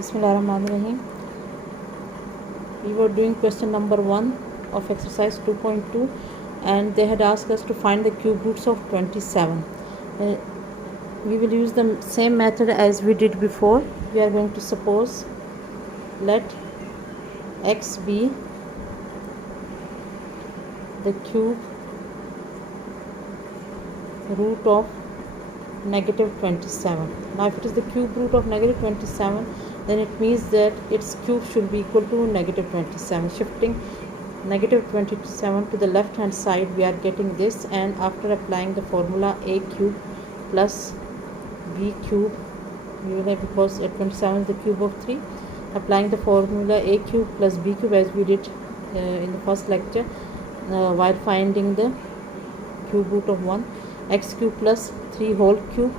Bismillahirrahmanirrahim. We were doing question number 1 of exercise 2.2 and they had asked us to find the cube roots of 27. We will use the same method as we did before. We are going to suppose let x be the cube root of negative 27. Now if it is the cube root of negative 27, then it means that its cube should be equal to negative 27. Shifting negative 27 to the left hand side, we are getting this, and after applying the formula a cube plus b cube, we will have, because 27 is the cube of 3, applying the formula a cube plus b cube as we did in the first lecture while finding the cube root of 1, x cube plus 3 whole cube.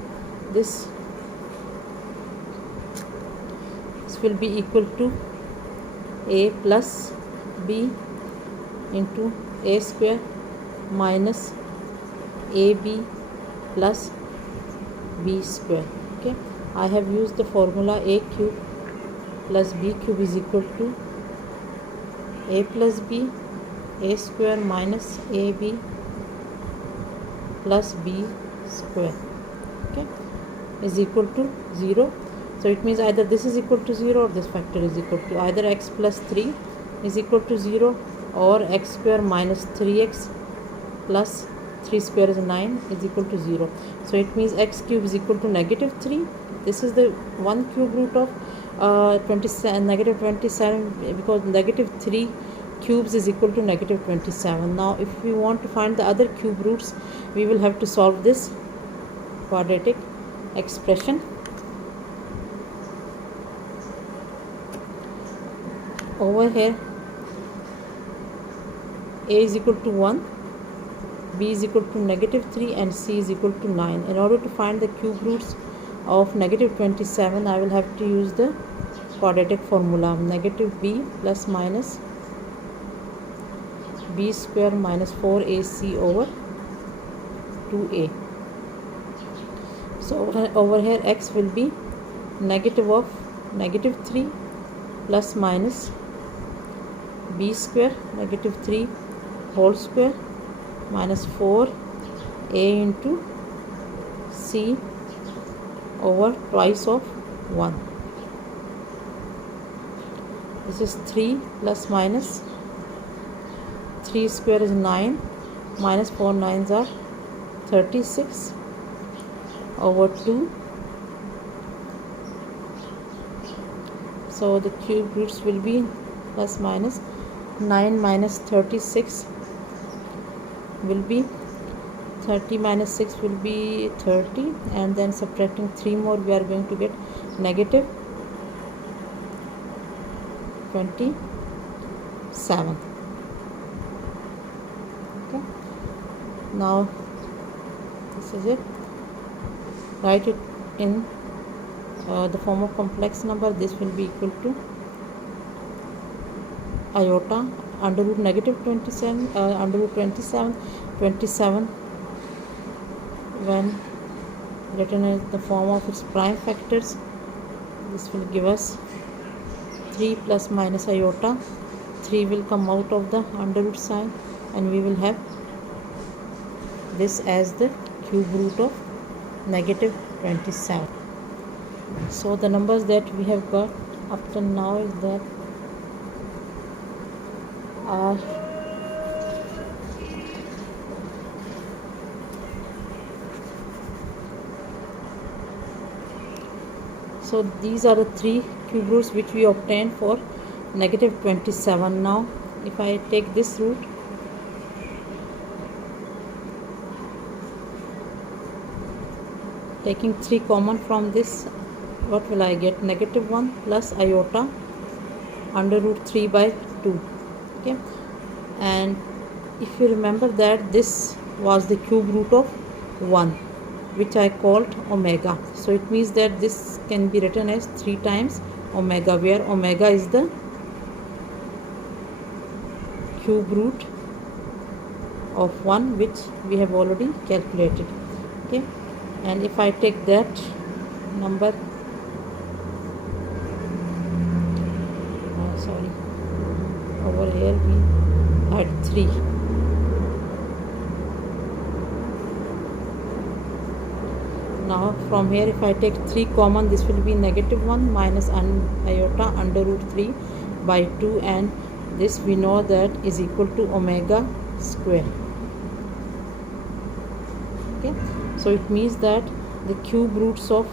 This will be equal to a plus b into a square minus ab plus b square. Okay, I have used the formula a cube plus b cube is equal to a plus b, a square minus ab plus b square, okay, is equal to 0. So it means either this is equal to 0 or this factor is equal to, either x plus 3 is equal to 0 or x square minus 3x plus 3 square is 9 is equal to 0. So it means x cube is equal to negative 3. This is the one cube root of negative 27, because negative 3 cubes is equal to negative 27. Now if we want to find the other cube roots, we will have to solve this quadratic expression. Over here a is equal to 1, b is equal to negative 3 and c is equal to 9. In order to find the cube roots of negative 27, I will have to use the quadratic formula negative b plus minus b square minus 4ac over 2a. So over here x will be negative of negative 3 plus minus b square negative 3 whole square minus 4 a into c over twice of 1. This is 3 plus minus 3 square is 9 minus 4 nines are 36 over 2. So the cube roots will be plus minus 9 minus 36 will be 30 minus 6 will be 30, and then subtracting 3 more we are going to get negative 27. Okay, now this is it. Write it in the form of complex number. This will be equal to iota under root negative 27 under root 27 when written in the form of its prime factors. This will give us 3 plus minus iota. 3 will come out of the under root sign and we will have this as the cube root of negative 27. So the numbers that we have got up to now is that are so these are the 3 cube roots which we obtained for negative 27. Now if I take this root, taking 3 common from this, what will I get? Negative 1 plus iota under root 3 by 2. Okay, and if you remember that this was the cube root of 1 which I called omega, so it means that this can be written as 3 times omega, where omega is the cube root of 1 which we have already calculated. Okay, and if I take that number sorry, over here we add 3. Now from here if I take 3 common, this will be -1 minus iota under root 3 by 2, and this we know that is equal to omega square. Okay, so it means that the cube roots of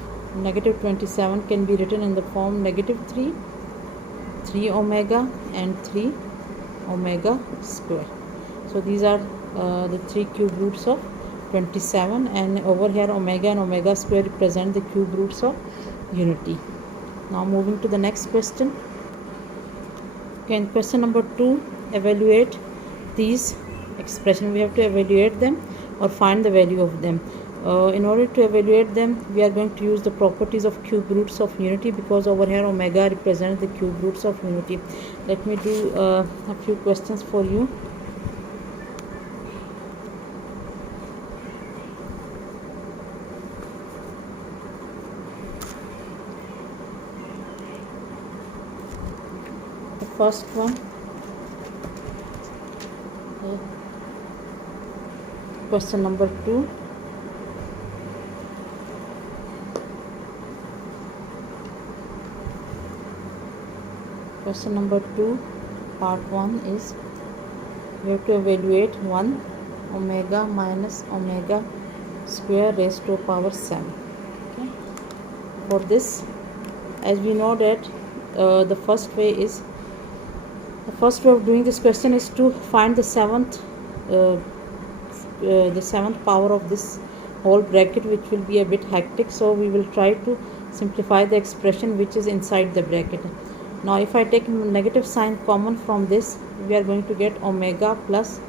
-27 can be written in the form -3, 3 omega and 3 omega square. So these are the 3 cube roots of 27, and over here omega and omega square represent the cube roots of unity. Now moving to the next question. Okay, in question number 2, evaluate these expressions. We have to evaluate them or find the value of them. In order to evaluate them, we are going to use the properties of cube roots of unity, because over here omega represents the cube roots of unity. Let me do a few questions for you. The first one, question number 2. Question number 2, part 1 is we have to evaluate 1 omega minus omega square raised to power 7. Okay. For this, as we know that the first way of doing this question is to find the seventh power of this whole bracket, which will be a bit hectic. So we will try to simplify the expression which is inside the bracket. Now if I take negative sign common from this, we are going to get omega plus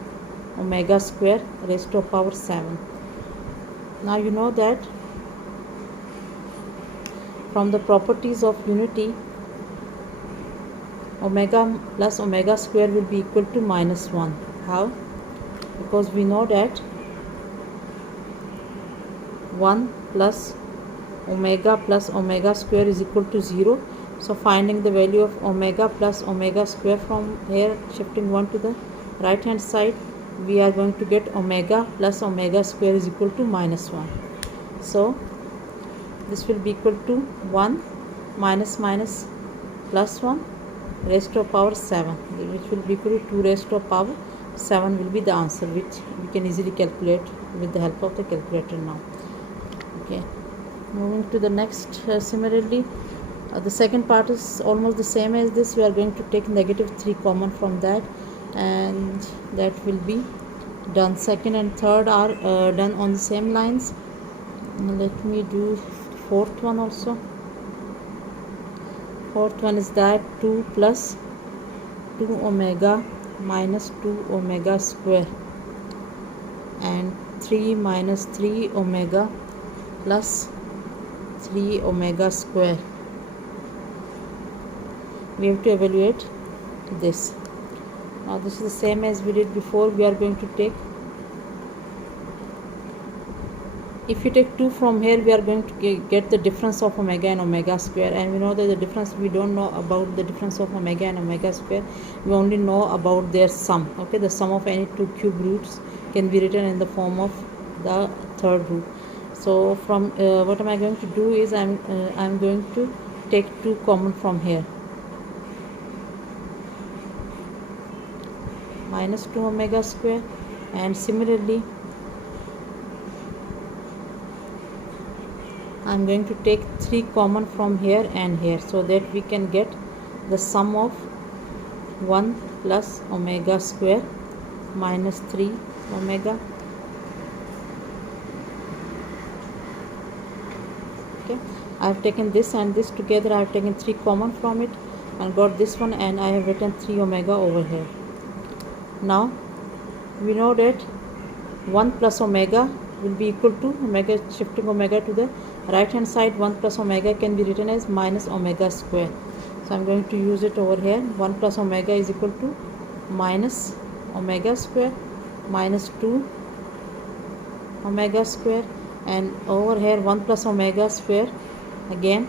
omega square raised to power 7. Now you know that from the properties of unity, omega plus omega square will be equal to -1. How? Because we know that 1 plus omega square is equal to 0. So finding the value of omega plus omega square, from here shifting 1 to the right hand side, we are going to get omega plus omega square is equal to -1. So this will be equal to 1 minus plus 1 raised to power 7, which will be equal to 2 raised to power 7 will be the answer, which we can easily calculate with the help of the calculator now. Okay, moving to the next. Similarly, the second part is almost the same as this. We are going to take -3 common from that, and that will be done. Second and third are done on the same lines. Let me do fourth one also. Fourth one is that 2 plus 2 omega minus 2 omega square, and 3 minus 3 omega plus 3 omega square. We have to evaluate this. Now this is the same as we did before. We are going to take, if you take 2 from here, we are going to get the difference of omega and omega square, and we know that the difference, we don't know about the difference of omega and omega square. We only know about their sum. Okay, the sum of any 2 cube roots can be written in the form of the third root. So from what am I going to do is I'm going to take 2 common from here. Minus 2 omega square, and similarly I'm going to take 3 common from here and here, so that we can get the sum of 1 plus omega square minus 3 omega. Okay, I have taken this and this together. I have taken 3 common from it and got this one, and I have written 3 omega over here. Now we know that 1 plus omega will be equal to omega, shifting omega to the right hand side, 1 plus omega can be written as minus omega square. So I'm going to use it over here. 1 plus omega is equal to minus omega square minus 2 omega square, and over here 1 plus omega square again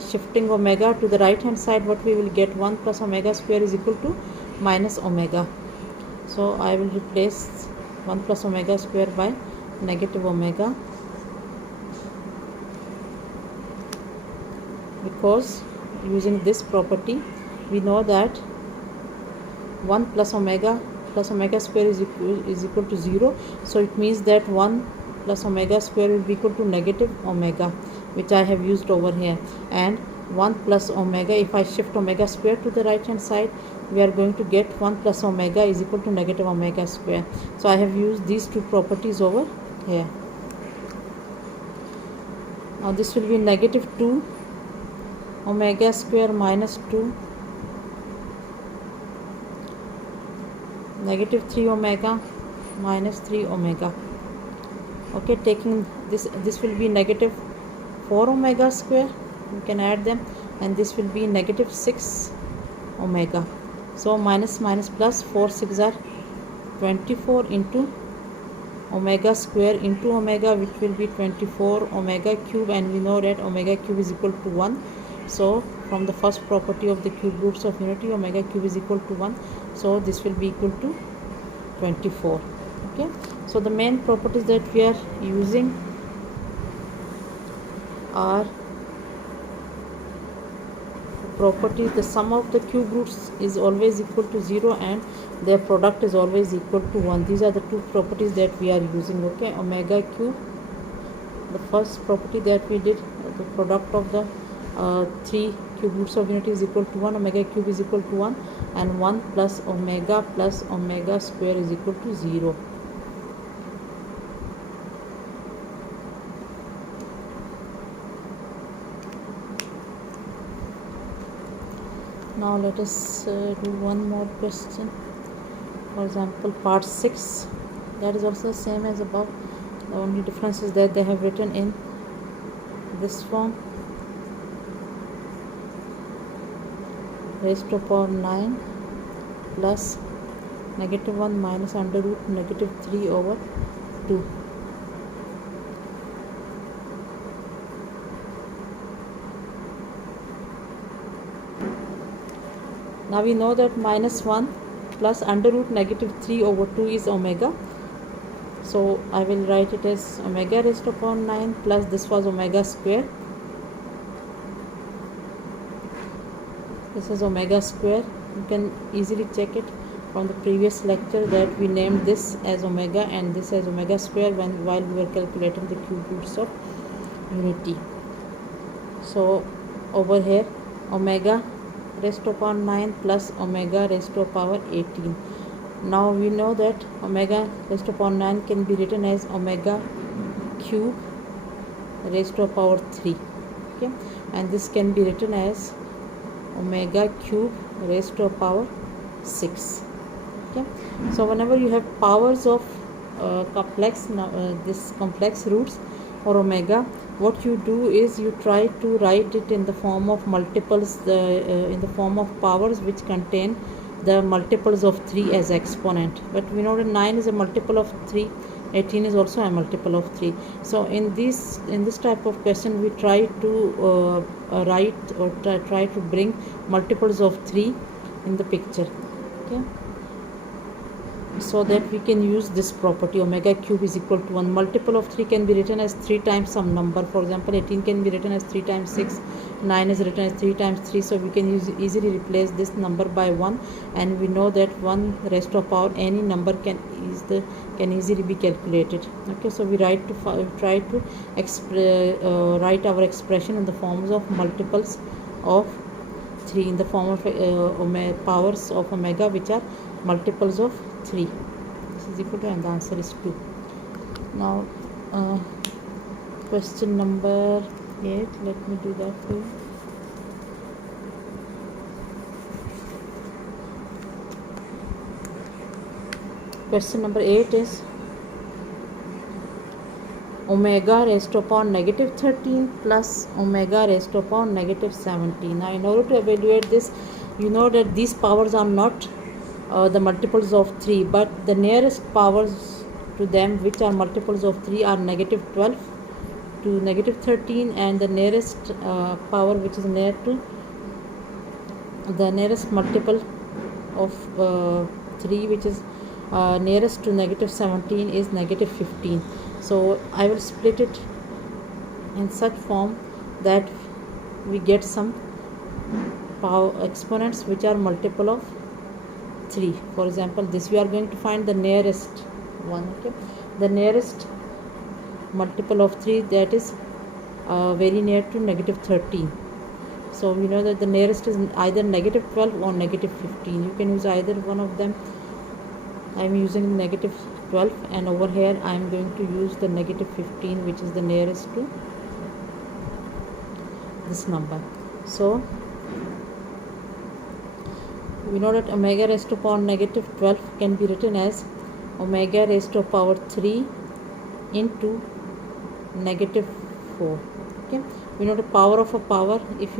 shifting omega to the right hand side, what we will get, 1 plus omega square is equal to minus omega. So I will replace 1 plus omega square by negative omega, because using this property we know that 1 plus omega square is equal to 0. So it means that 1 plus omega square will be equal to negative omega, which I have used over here. And 1 plus omega, if I shift omega square to the right hand side, we are going to get 1 plus omega is equal to negative omega square. So I have used these two properties over here. Now this will be negative 2 omega square minus 2, negative 3 omega minus 3 omega. Okay, taking this will be negative 4 omega square, you can add them, and this will be negative 6 omega. So minus minus plus, 4 6 are 24 into omega square into omega, which will be 24 omega cube, and we know that omega cube is equal to 1. So from the first property of the cube roots of unity, omega cube is equal to 1. So this will be equal to 24. Okay, so the main properties that we are using are property, the sum of the cube roots is always equal to 0 and their product is always equal to 1. These are the two properties that we are using. Okay, omega cube, the first property that we did, the product of the 3 cube roots of unity is equal to 1, omega cube is equal to 1, and 1 plus omega square is equal to 0. Now let us do one more question. For example, part 6, that is also the same as above. The only difference is that they have written in this form: raised to power 9 plus negative 1 minus under root negative 3 over 2. Now we know that minus 1 plus under root negative 3 over 2 is omega. So I will write it as omega raised to power 9 plus this was omega square. This is omega square. You can easily check it from the previous lecture that we named this as omega and this as omega square while we were calculating the cube roots of unity. So over here, omega raised to power 9 plus omega raised to power 18. Now we know that omega raised to power 9 can be written as omega cube raised to power 3. Okay, and this can be written as omega cube raised to power 6. Okay, so whenever you have powers of this complex roots or omega, what you do is you try to write it in the form of multiples, in the form of powers which contain the multiples of 3 as exponent. But we know that 9 is a multiple of 3, 18 is also a multiple of 3. So in this type of question, we try to write or try to bring multiples of 3 in the picture. Okay, so that we can use this property omega cube is equal to 1. Multiple of 3 can be written as 3 times some number. For example, 18 can be written as 3 times 6, 9 is written as 3 times 3. So we can easily replace this number by 1, and we know that 1 raised to power any number can easily be calculated. Okay, so we try to write our expression in the forms of multiples of 3, in the form of powers of omega which are multiples of 3. This is equal to, and the answer is 2. Now question number 8, let me do that for you. Question number 8 is omega raised to power negative 13 plus omega raised to power negative 17. Now in order to evaluate this, you know that these powers are not the multiples of 3, but the nearest powers to them which are multiples of 3 are negative 12 to negative 13, and the nearest power which is near to the nearest multiple of 3 which is nearest to negative 17 is negative 15. So I will split it in such form that we get some power exponents which are multiple of 3. For example, this we are going to find the nearest one. Okay, the nearest multiple of 3, that is very near to negative 13. So we know that the nearest is either negative 12 or negative 15. You can use either one of them. I am using negative 12, and over here I am going to use the negative 15, which is the nearest to this number. So we know that omega raised to power negative 12 can be written as omega raised to power 3 into negative 4. Okay, we know the power of a power. If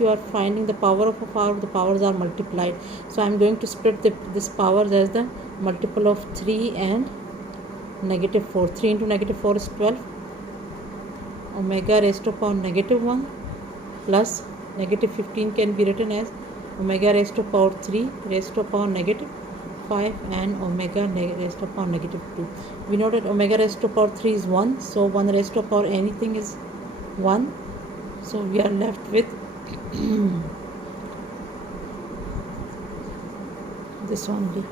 you are finding the power of a power, the powers are multiplied. So I am going to split this powers as the multiple of 3 and negative 4. 3 into negative 4 is 12. Omega raised to power negative 1 plus negative 15 can be written as omega raised to power 3 raised to power negative 5 and omega raised to power negative 2. We know that omega raised to power 3 is 1. So 1 raised to power anything is 1. So we are left with this only.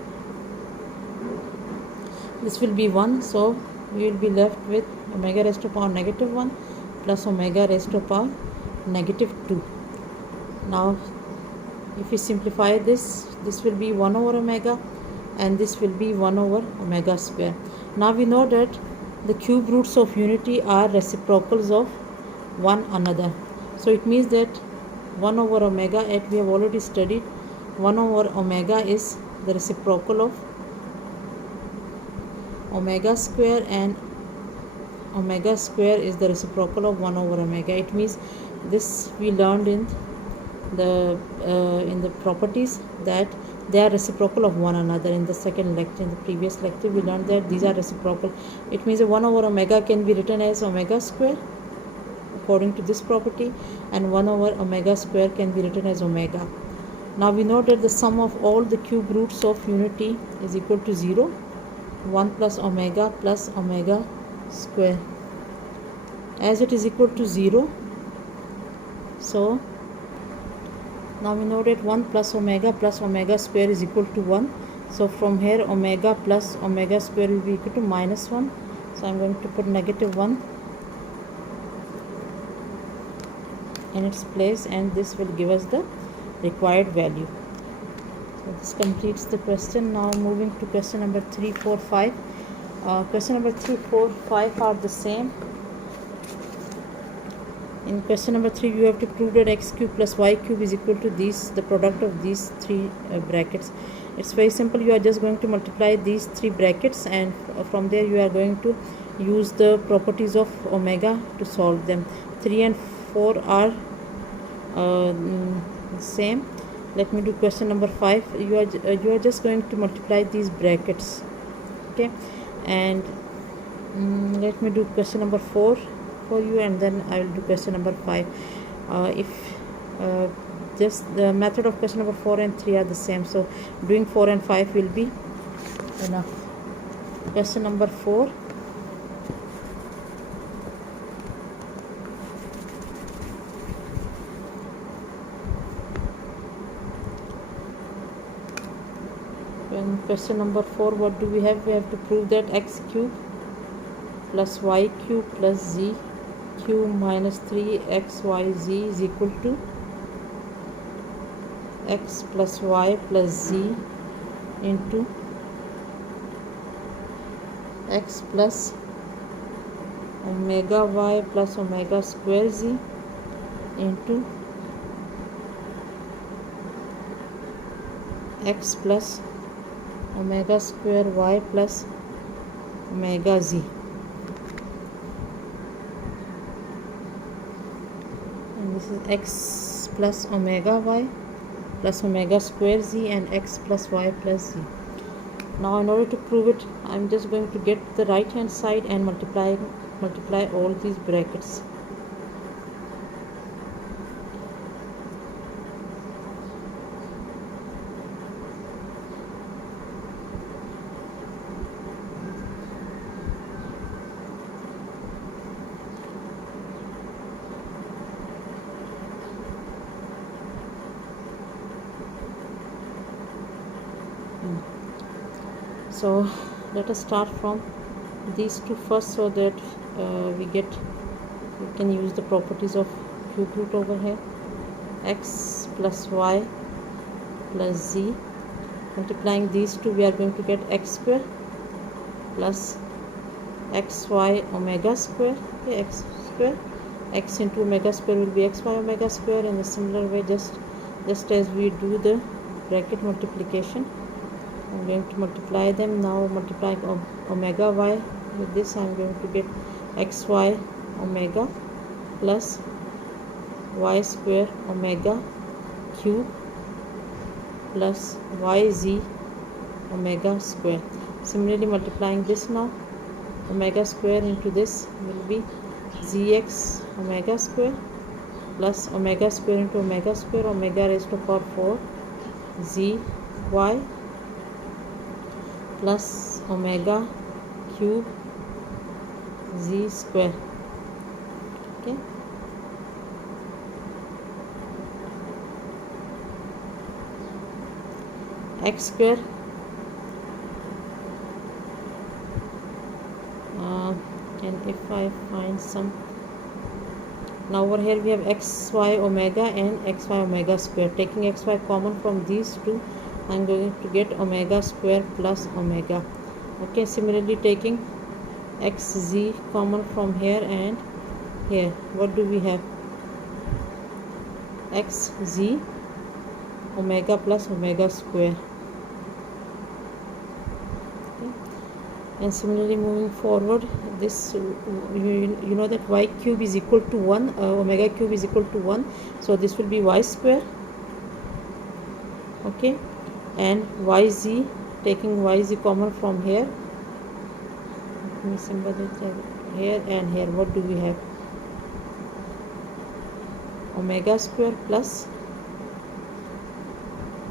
This will be 1. So we will be left with omega raised to power negative 1 plus omega raised to power negative 2. Now if we simplify this will be 1 over omega, and this will be 1 over omega square. Now we know that the cube roots of unity are reciprocals of one another. So it means that 1 over omega, as we have already studied, 1 over omega is the reciprocal of omega square, and omega square is the reciprocal of 1 over omega. It means this we learned in the properties that they are reciprocal of one another. In the second lecture, in the previous lecture, we learned that these are reciprocal. It means that 1 over omega can be written as omega square according to this property, and 1 over omega square can be written as omega. Now we know that the sum of all the cube roots of unity is equal to 0. 1 plus omega square. As it is equal to 0, so now we know that 1 plus omega square is equal to 1. So from here omega plus omega square will be equal to minus 1. So I am going to put negative 1 in its place, and this will give us the required value. So this completes the question. Now moving to question number 3, 4, 5. Question number 3, 4, 5 are the same. In question number 3, you have to prove that x cube plus y cube is equal to the product of these 3 brackets. It's very simple. You are just going to multiply these 3 brackets, and from there you are going to use the properties of omega to solve them. 3 and 4 are same. Let me do question number 5. You are just going to multiply these brackets. Okay, and let me do question number 4 for you, and then I will do question number 5. Just the method of question number 4 and 3 are the same, so doing 4 and 5 will be enough. Question number 4. In question number 4, what do we have? We have to prove that x cube plus y cube plus z cube minus 3xyz is equal to x plus y plus z into x plus omega y plus omega square z into x plus omega square y plus omega z. And this is x plus omega y plus omega square z and x plus y plus z. Now in order to prove it, I am just going to get the right hand side and multiply multiply all these brackets. So let us start from these two first, so that we can use the properties of cube root over here. X plus y plus z, multiplying these two we are going to get x square plus xy omega square. Okay, x square, x into omega square will be xy omega square. In a similar way, just as we do the bracket multiplication, I'm going to multiply them. Now multiplying omega y with this, I'm going to get xy omega plus y square omega cube plus yz omega square. Similarly, multiplying this now, omega square into this will be zx omega square plus omega square into omega square, omega raised to power 4 zy plus omega cube z square. Okay, x square and if I find some, now over here we have xy omega and xy omega square. Taking xy common from these two, I'm going to get omega square plus omega. Okay, similarly taking xz common from here and here, what do we have? xz omega plus omega square. Okay. And similarly moving forward, this you know that y cube is equal to 1, omega cube is equal to 1, so this will be y square. Okay, and yz, taking yz common from here, let me symbolize here and here, what do we have? Omega square plus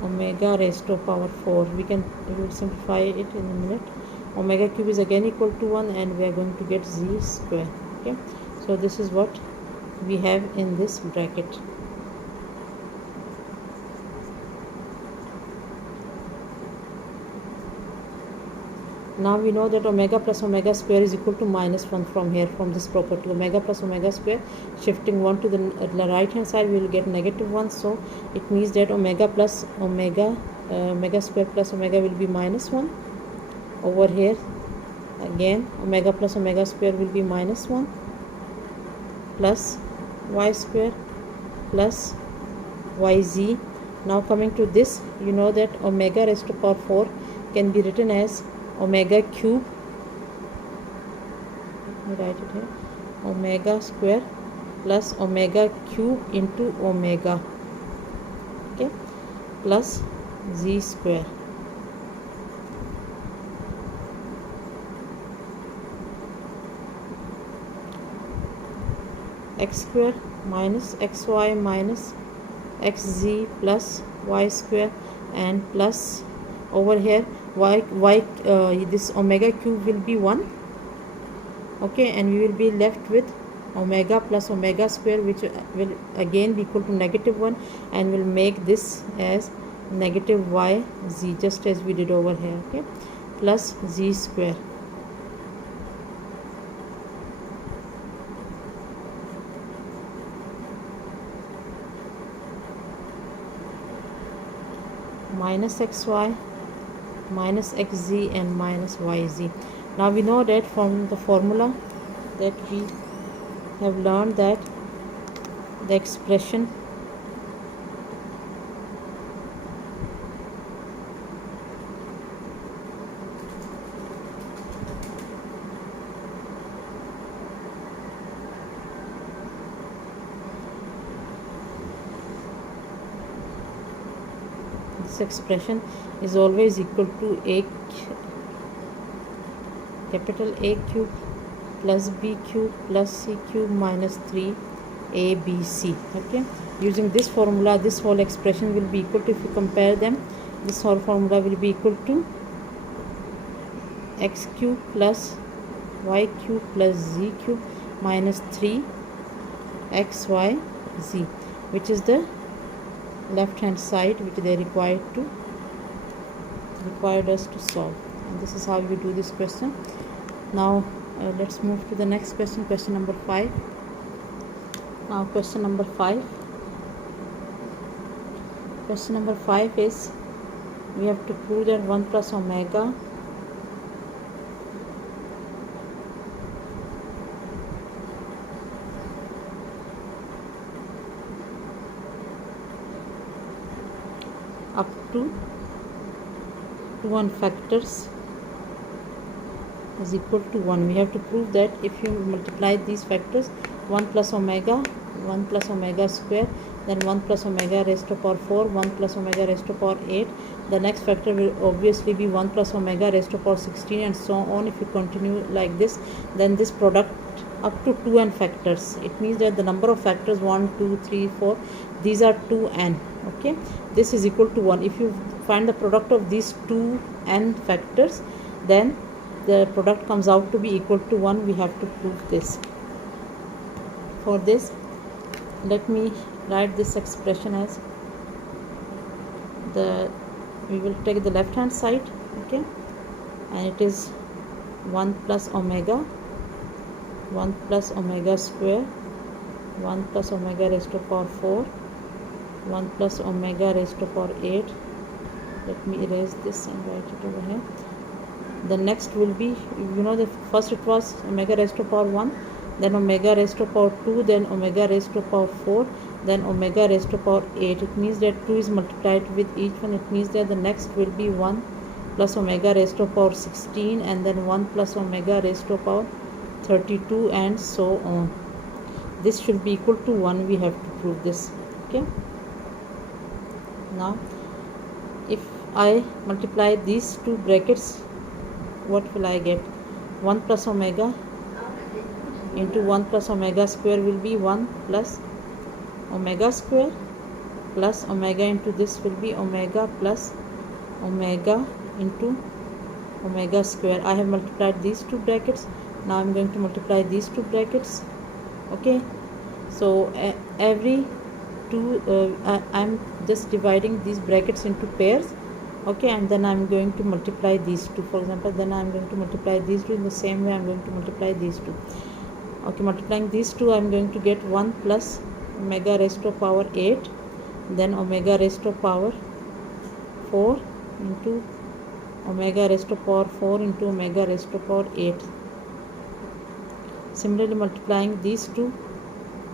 omega raised to power 4. We will simplify it in a minute. Omega cube is again equal to 1, and we are going to get z square. Okay, so this is what we have in this bracket. Now we know that omega plus omega square is equal to minus 1 from here, from this property. Omega plus omega square, shifting 1 to the right hand side, we will get negative 1. So it means that omega plus omega, omega square plus omega will be minus 1. Over here again, omega plus omega square will be minus 1 plus y square plus yz. Now coming to this, you know that omega raised to power 4 can be written as omega cube, let me write it here, omega square plus omega cube into omega, okay, plus z square. X square minus xy minus xz plus y square, and plus over here this omega cube will be 1. Okay, and we will be left with omega plus omega square, which will again be equal to negative 1, and will make this as negative y z, just as we did over here. Okay, plus z square. Minus xy minus xz and minus yz. Now we know that from the formula that we have learned that the expression is always equal to capital A cube plus b cube plus c cube minus 3abc. Okay, using this formula, this whole expression will be equal to, if you compare them, this whole formula will be equal to x cube plus y cube plus z cube minus 3xyz, which is the left hand side which they required us to solve. And this is how you do this question. Now let's move to the next question, question number 5. Now question number 5 is, we have to prove that 1 plus omega up to 2n factors is equal to 1. We have to prove that if you multiply these factors, 1 plus omega square, then 1 plus omega raised to power 4, 1 plus omega raised to power 8. The next factor will obviously be 1 plus omega raised to power 16, and so on. If you continue like this, then this product up to 2n factors. It means that the number of factors 1, 2, 3, 4, these are 2n. Okay, this is equal to 1. If you find the product of these 2n factors, then the product comes out to be equal to 1. We have to prove this. For this, let me write this expression as we will take the left hand side, okay, and it is 1 plus omega square, 1 plus omega raised to power 4, 1 plus omega raised to power 8. Let me erase this and write it over here. The next will be, the first it was omega raised to power 1, then omega raised to power 2, then omega raised to power 4, then omega raised to power 8. It means that 2 is multiplied with each one. It means that the next will be 1 plus omega raised to power 16, and then 1 plus omega raised to power 32, and so on. This should be equal to 1. We have to prove this. Okay, now if I multiply these two brackets, what will I get? 1 plus omega into 1 plus omega square will be 1 plus omega square, plus omega into this will be omega plus omega into omega square. I have multiplied these two brackets. Now I am going to multiply these two brackets. Okay, so every two I am just dividing these brackets into pairs. Okay, and then I am going to multiply these two. For example, then I am going to multiply these two. In the same way I am going to multiply these two. Okay, multiplying these two, I am going to get 1 plus omega raised to power 8, then omega raised to power 4 into omega raised to power 4 into omega raised to power 8. Similarly, multiplying these two,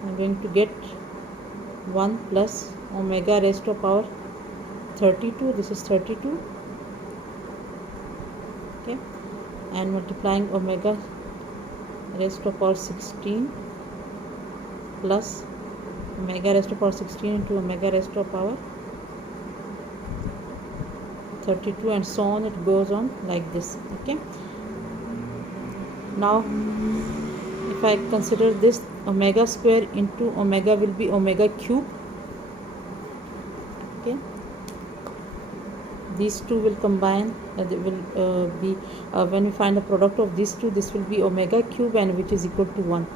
I am going to get 1 plus omega raised to power 32. This is 32. Okay, and multiplying omega raised to power 16 plus omega raised to power 16 into omega raised to power 32, and so on. It goes on like this. Okay, now if I consider this, omega square into omega will be omega cube. Okay, these two will combine, they will be when we find the product of these two, this will be omega cube, and which is equal to 1.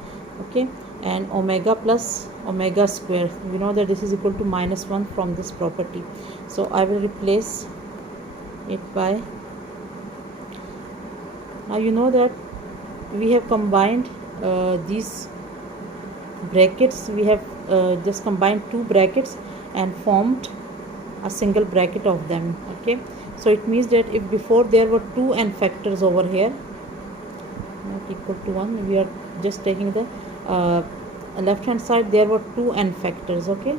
Okay, and omega plus omega square, we know that this is equal to minus 1 from this property. So I will replace it by, now you know that we have combined these brackets. We have just combined two brackets and formed a single bracket of them. Okay, so it means that if before there were 2n factors over here not equal to 1, we are just taking the left hand side, there were 2n factors. Okay,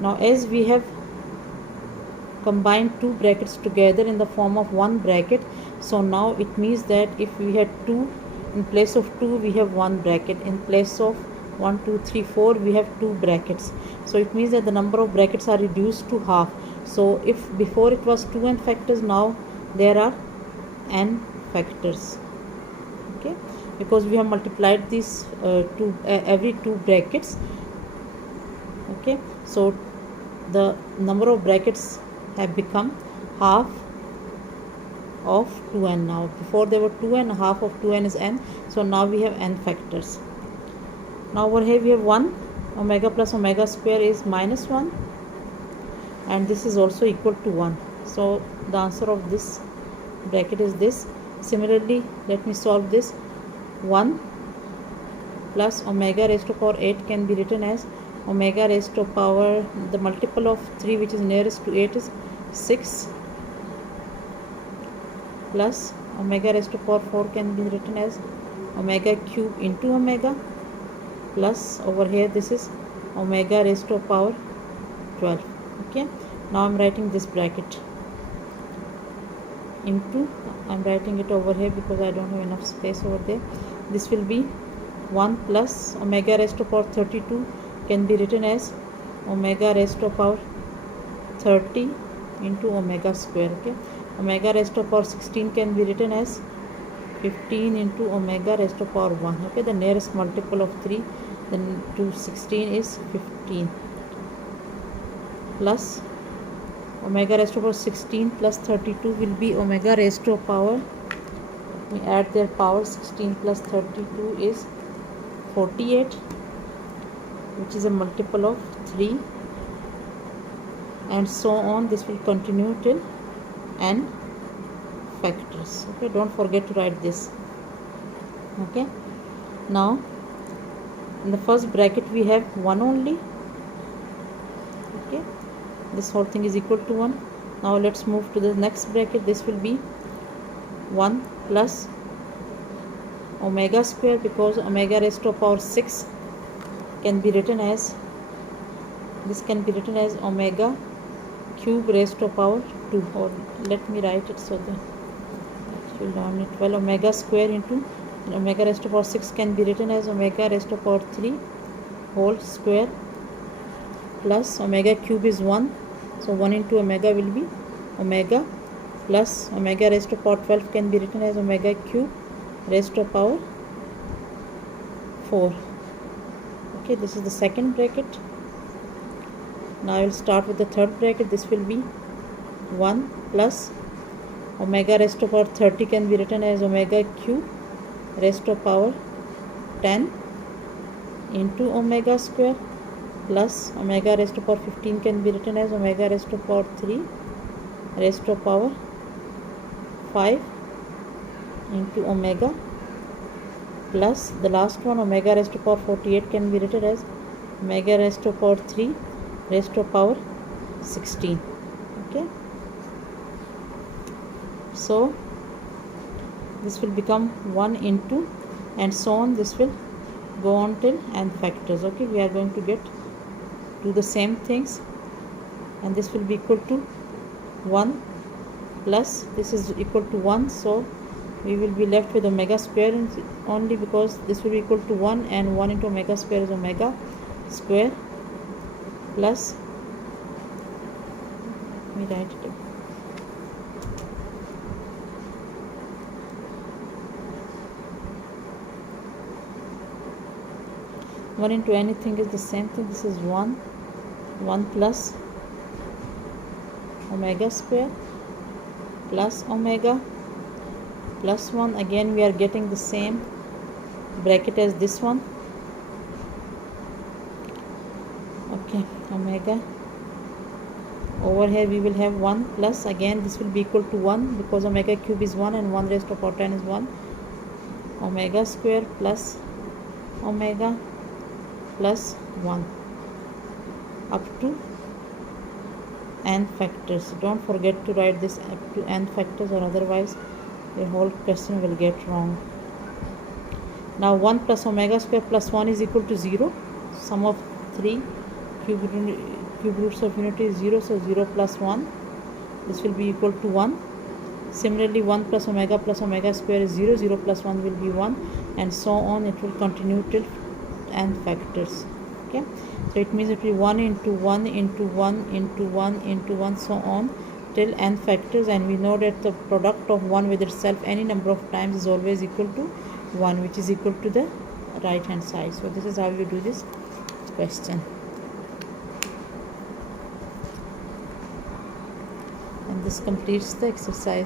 now as we have combined two brackets together in the form of one bracket, so now it means that if we had 2, in place of 2 we have one bracket, in place of 1, 2, 3, 4 we have 2 brackets. So it means that the number of brackets are reduced to half. So if before it was 2n factors, now there are n factors. Okay, because we have multiplied these every two brackets. Okay, so the number of brackets have become half of 2n now. Before there were 2n, half of 2n is n, so now we have n factors. Now over here we have 1, omega plus omega square is minus 1, and this is also equal to 1. So the answer of this bracket is this. Similarly, let me solve this. 1 plus omega raised to power 8 can be written as omega raised to power, the multiple of 3 which is nearest to 8 is 6, plus omega raised to power 4 can be written as omega cube into omega, plus over here this is omega raised to power 12. Okay, now I'm writing this bracket into, I'm writing it over here because I don't have enough space over there. This will be 1 plus omega raised to power 32 can be written as omega raised to power 30 into omega square. Okay, omega raised to power 16 can be written as 15 into omega raised to power 1. Okay, the nearest multiple of 3 then to 16 is 15, plus omega raised to power 16 plus 32 will be omega raised to power, we add their power, 16 plus 32 is 48, which is a multiple of 3, and so on. This will continue till n factors. Okay, don't forget to write this. Okay, now in the first bracket we have 1 only. Okay, this whole thing is equal to 1. Now let's move to the next bracket. This will be 1 plus omega square, because omega raised to power 6 can be written as, this can be written as omega cube raised to power 2, or let me write it so that it will learn it well. Omega square into omega raised to power 6 can be written as omega raised to power 3 whole square, plus omega cube is 1, so 1 into omega will be omega, plus omega raised to power 12 can be written as omega cube raised to power 4. Okay, this is the second bracket. Now I will start with the third bracket. This will be 1 plus omega raised to power 30 can be written as omega cube raised to power 10 into omega square, plus omega raised to power 15 can be written as omega raised to power 3 raised to power 5 into omega, plus the last one omega raised to power 48 can be written as omega raised to power 3 raised to power 16. Okay, so this will become 1 into, and so on, this will go on till n factors. Okay, we are going to do the same things, and this will be equal to 1 plus this is equal to 1, so we will be left with omega square only, because this will be equal to 1, and 1 into omega square is omega square, plus, let me write it, 1 into anything is the same thing. This is 1 plus omega square plus omega plus 1. Again we are getting the same bracket as this one. Okay, omega, over here we will have 1 plus, again this will be equal to 1 because omega cube is 1 and 1 raised to power 10 is 1, omega square plus omega plus 1 up to n factors. Don't forget to write this up to n factors, or otherwise the whole question will get wrong. Now 1 plus omega square plus 1 is equal to 0. Sum of 3 cube roots of unity is 0, so 0 plus 1, this will be equal to 1. Similarly 1 plus omega square is 0, 0 plus 1 will be 1, and so on. It will continue till n factors. Okay, so it means it will be 1 into 1 into 1 into 1 into 1, so on till n factors, and we know that the product of 1 with itself any number of times is always equal to 1 which is equal to the right hand side. So this is how you do this question. And this completes the exercise.